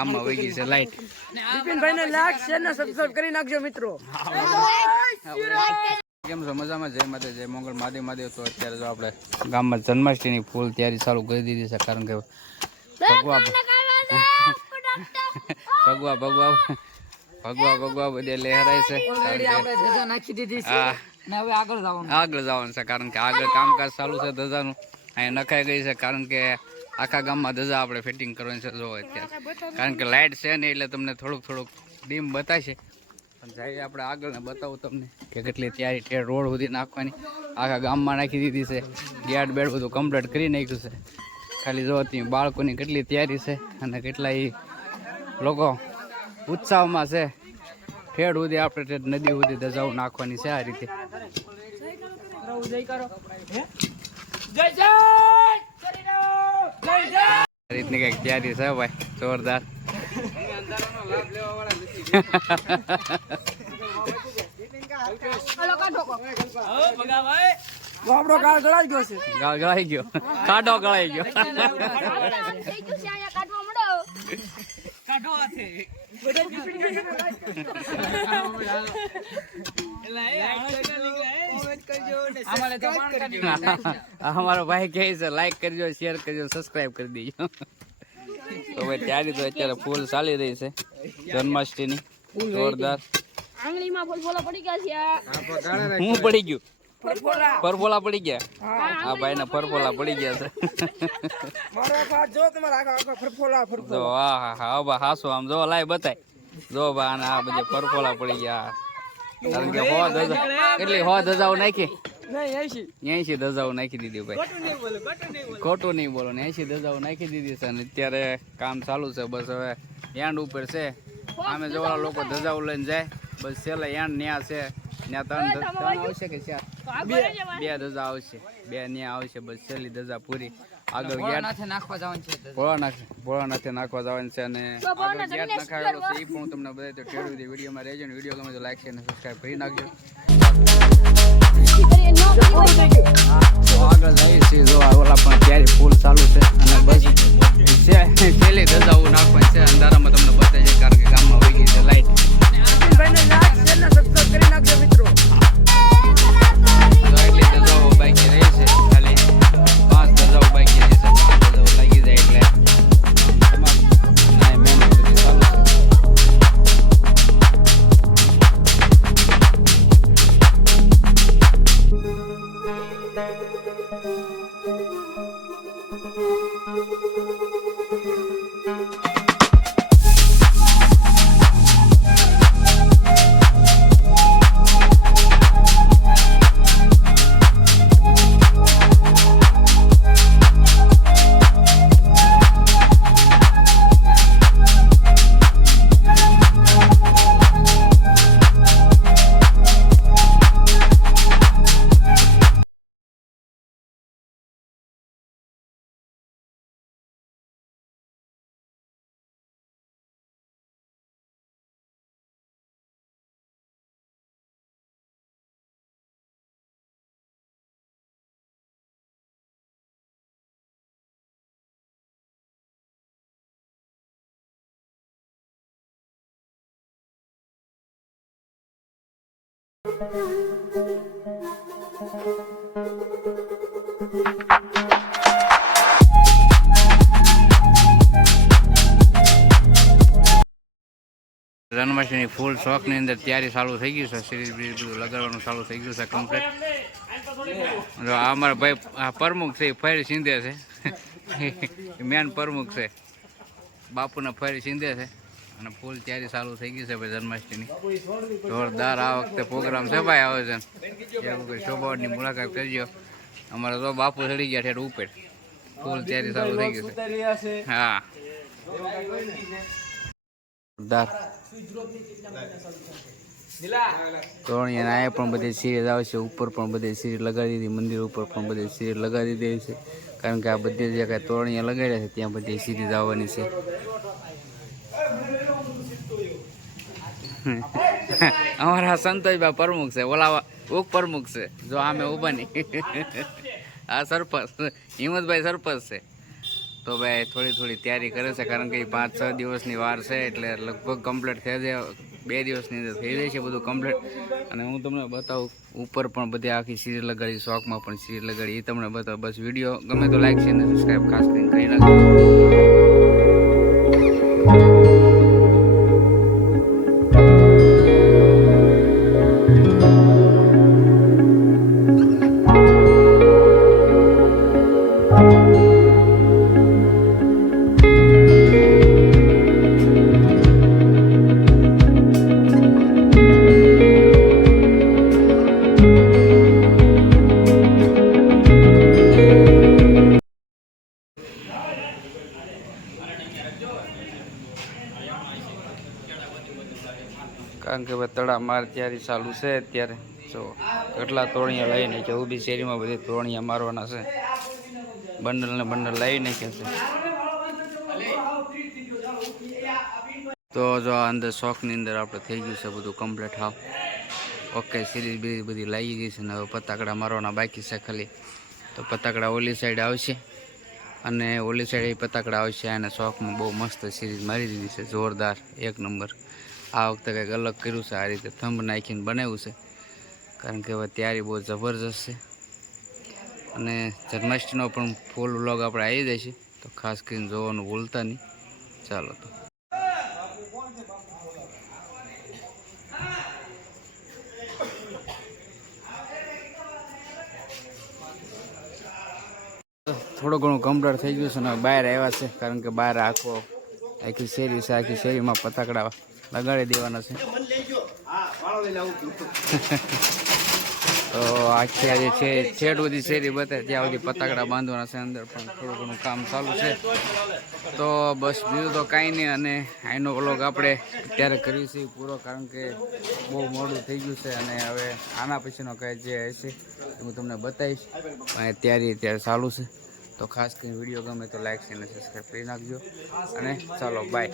ગામમાં વહી ગઈ છે લાઈટ. વિપિનભાઈને લાઈક શેર ને સબસ્ક્રાઇબ કરી નાખજો મિત્રો. કેમ છો? મજામાં? જય માતા, જય મંગળ, મહાદેવ મહાદેવ. તો અત્યારે જો આપણે ગામમાં જન્માષ્ટમીની ફૂલ તૈયારી ચાલુ કરી દીધી છે, કારણ કે ભગવા બધે લહેરાય છે. આગળ જવાનું છે, કારણ કે આગળ કામકાજ ચાલુ છે ધજાનું. અહીંયા નખાઈ ગઈ છે, કારણ કે આખા ગામમાં ધજા આપણે ફિટિંગ કરવાની છે. જો અત્યારે કારણ કે લાઇટ છે ને એટલે તમને થોડુંક ડીમ બતાવશે, પણ જાય આપણે આગળ ને બતાવું તમને કે કેટલી તૈયારી ઠેર રોડ સુધી નાખવાની આખા ગામમાં નાખી દીધી છે. ગેટ બેડ બધું કમ્પ્લીટ કરી નાખ્યું છે. ખાલી જો ત્યાં બાળકોની કેટલી તૈયારી છે અને કેટલા એ લોકો ઉત્સાહમાં છે. ઠેર સુધી આપણે નદી સુધી ધજાઓ નાખવાની છે. આ રીતે રીતની કઈક તૈયારી છે ભાઈ, જોરદાર. ગળાઈ ગયો, ખાડો ગળાઈ ગયો. અમારો ભાઈ કહે છે લાઈક કરજો, શેર કરજો, સબસ્ક્રાઇબ કરી દેજો. તો ભાઈ ત્યારે તો અત્યારે ફૂલ ચાલી રહી છે જન્માષ્ટમી જોરદાર. હું પડી ગયું, પરફોલા પડી ગયા. આ ભાઈ ને પરફોલા પડી ગયા છે. જો હા હાસો આમ જો લાઈ બતાય જો બા આ બધે પરફોલા પડી ગયા. કારણ કે કેટલી 100 ધજાઓ નાખી, 80 ધજાઓ નાખી દીધી ભાઈ. ખોટું નહીં બોલો ને, 80 ધજાઓ નાખી દીધી છે. અને અત્યારે કામ ચાલુ છે. બસ હવે એન્ડ ઉપર છે. આમે જોવા લોકો ધજાઓ લઈને જાય. બસ છેલ્લે એન્ડ ન્યા છે. ત્યાં 3 આવશે કે 4? 2 ધજા આવશે, 2 ન્યા આવશે. બસ છેલ્લી ધજા પૂરી. આગળ ભોળાનાથે નાખવા જવાનું છે. ભોળાનાથે નાખવા જવાનું છે. અને આગળ ગેટ નખાવેલો છે એ પણ તમને બતાવી તો ઠેર સુધી વિડીયોમાં રહેજો. ને વિડીયો ગમે તો લાઈક શેર અને સબસ્ક્રાઇબ કરી નાખજો. આગળ જઈએ છીએ. જો ઓલા પણ ત્યારે ફૂલ ચાલુ છે. અને બસ છેલ્લી ધજાઓ નાખવાની છે. અંધારામાં તમને બતાવી છે, કારણ કે ગામમાં વહી ગઈ છે લાઈટ. કરી નાખજો મિત્રો. એટલી ધજાઓ બાકી રહી છે. ખાલી 5 ધજાઓ બાકી રહી છે. 5 ધજાઓ લાગી જાય એટલે મહેનત બધી ચાલુ છે. જન્માષ્ટમી ફૂલ શોખ ની અંદર તૈયારી ચાલુ થઈ ગયું છે. સિરીઝ બધું લગાડવાનું ચાલુ થઈ ગયું છે કમ્પ્લીટ. જો આ અમારા ભાઈ આ પ્રમુખ છે, ફેરી સિંધે છે. મેન પ્રમુખ છે, બાપુના ફેરી સિંધે છે. અને ફૂલ તૈયારી ચાલુ થઈ ગઈ છે ભાઈ જન્માષ્ટમી જોરદાર. આ વખતે પ્રોગ્રામ છે ભાઈ આયોજન. શોભાની મુલાકાત કરજો. અમારે તો બાપુ ચડી ગયા ઠેઠ ઉપર. ફૂલ તૈયારી ચાલુ થઈ ગઈ છે. હા જોરદાર. તોરણીયા પણ બધી સિરીઝ આવશે. ઉપર પણ બધી સિરીઝ લગાડી દીધી. મંદિર ઉપર પણ બધી સિરીઝ લગાડી દીધી છે, કારણ કે આ બધી જે કાંઈ તોરણીયા લગાડ્યા છે ત્યાં બધી સિરીઝ આવવાની છે. અમારા સંતોષભાઈ પ્રમુખ છે, ઓલા ઉપપ્રમુખ છે. જો આમે ઉભા નહીં. આ સરપંચ હિંમતભાઈ સરપંચ છે. તો ભાઈ થોડી તૈયારી કરે છે, કારણ કે 5-6 દિવસની વાર છે, એટલે લગભગ કમ્પ્લીટ થઈ જાય. 2 દિવસની અંદર થઈ જાય છે બધું કમ્પ્લીટ. અને હું તમને બતાવું, ઉપર પણ બધી આખી સીરીઝ લગાડી, શોખમાં પણ સીરીઝ લગાડી, એ તમને બતાવું. બસ વિડીયો ગમે તો લાઈક છે અને સબસ્ક્રાઈબ ખાસ કરીને કરી નાખજો. કારણ કે ભાઈ તડામાર તૈયારી ચાલુ છે અત્યારે. જો કેટલા તોરણિયા લઈ નાખ્યા, ઊભી શેરીમાં બધી તોરણિયા મારવાના છે. બંડલ ને બંડલ લઈ નાખ્યા છે. તો જો આ અંદર શોખની અંદર આપણે થઈ ગયું છે બધું કમ્પ્લીટ. હાવ ઓકે, સિરીઝ બીરી બધી લાગી ગઈ છે ને હવે પતાકડા મારવાના બાકી છે ખાલી. તો પતાકડા ઓલી સાઈડ આવશે અને ઓલી સાઈડ એ પતાકડા આવશે. અને શોખમાં બહુ મસ્ત સિરીઝ મારી દીધી છે, જોરદાર, 1 નંબર. આ વખતે કંઈક અલગ કર્યું છે, આ રીતે થંભ નાખીને બનાવ્યું છે, કારણ કે હવે તૈયારી બહુ જબરજસ્ત છે. અને જન્માષ્ટમીનો પણ ફૂલ વ્લોગ આપણે આવી જાય છે, તો ખાસ કરીને જોવાનું ભૂલતા નહીં. ચાલો તો થોડું ઘણું કમ્પ્લીટ થઈ ગયું છે ને બહાર આવ્યા છે, કારણ કે બહાર આખી શેરી છે, આખી શેરીમાં પતાકડા લગાડી દેવાના છે. તો આખી આજે છે છેડ બધી શેરી બતાવે ત્યાં સુધી પતાકડા બાંધવાના છે. અંદર પણ થોડું ઘણું કામ ચાલુ છે. તો બસ બીજું તો કાંઈ નહીં. અને આનો વ્લોગ આપણે અત્યારે કરીએ છીએ પૂરો, કારણ કે બહુ મોડું થઈ ગયું છે. અને હવે આના પછીનો કાંઈ જે હશે એ હું તમને બતાવીશ. અને અત્યારે ચાલુ છે. તો ખાસ કરીને વિડીયો ગમે તો લાઈક અને સબસ્ક્રાઈબ કરી નાખજો. અને ચાલો બાય.